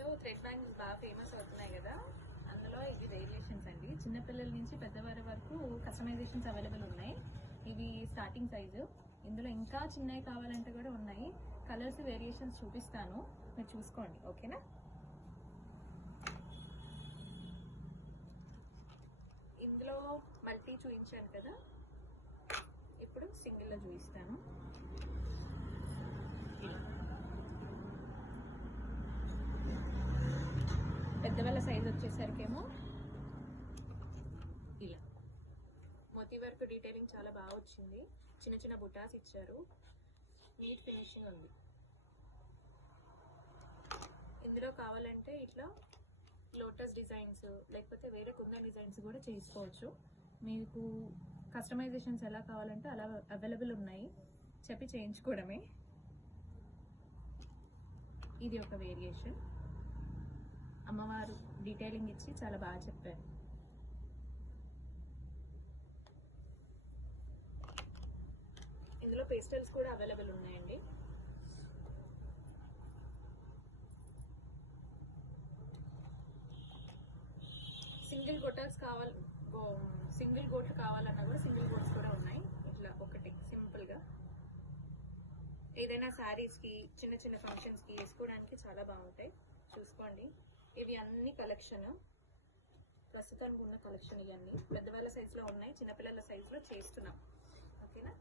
లో thread bangles బాగా famous అవుతున్నాయి కదా, అందులో ఇవి వేరియేషన్స్ అండి. చిన్నపిల్లల నుంచి పెద్దవారి వరకు కస్టమైజేషన్స్ అవైలబుల్ ఉన్నాయి. ఇవి స్టార్టింగ్ సైజు. ఇందులో ఇంకా చిన్నవి కావాలంటే కూడా ఉన్నాయి. కలర్స్ వేరియేషన్స్ చూపిస్తాను, మీరు చూసుకోండి. ఓకేనా? ఇందులో మల్టీ చూపించాను కదా, ఇప్పుడు సింగిల్లో చూపిస్తాను. పెద్దవాళ్ళ సైజ్ వచ్చేసరికేమో ఇలా మోతీ వర్క్ డీటెయిలింగ్ చాలా బాగా వచ్చింది. చిన్న చిన్న బుటాస్ ఇచ్చారు, నీట్ ఫినిషింగ్ ఉంది. ఇందులో కావాలంటే ఇట్లా లోటస్ డిజైన్స్ లేకపోతే వేరే కుందన్ డిజైన్స్ కూడా చేసుకోవచ్చు. మీకు కస్టమైజేషన్స్ ఎలా కావాలంటే అలా అవైలబుల్ ఉన్నాయి, చెప్పి చేయించుకోవడమే. ఇది ఒక వేరియేషన్. అమ్మవారు డీటెయిలింగ్ ఇచ్చి చాలా బాగా చెప్పారు. ఇందులో పేస్టల్స్ కూడా అవైలబుల్ ఉన్నాయండి. సింగిల్ గోట్లు కావాలన్నా కూడా సింగిల్ గోట్స్ కూడా ఉన్నాయి. ఇట్లా ఒకటి సింపుల్ గా ఏదైనా శారీస్ కి చిన్న చిన్న ఫంక్షన్స్ కి వేసుకోవడానికి చాలా బాగుంటాయి. చూసుకోండి, ఇవి అన్ని కలెక్షన్, ప్రస్తుతానికి ఉన్న కలెక్షన్. ఇవన్నీ పెద్దవాళ్ళ సైజులో ఉన్నాయి, చిన్నపిల్లల సైజులో చేస్తున్నాం. ఓకేనా?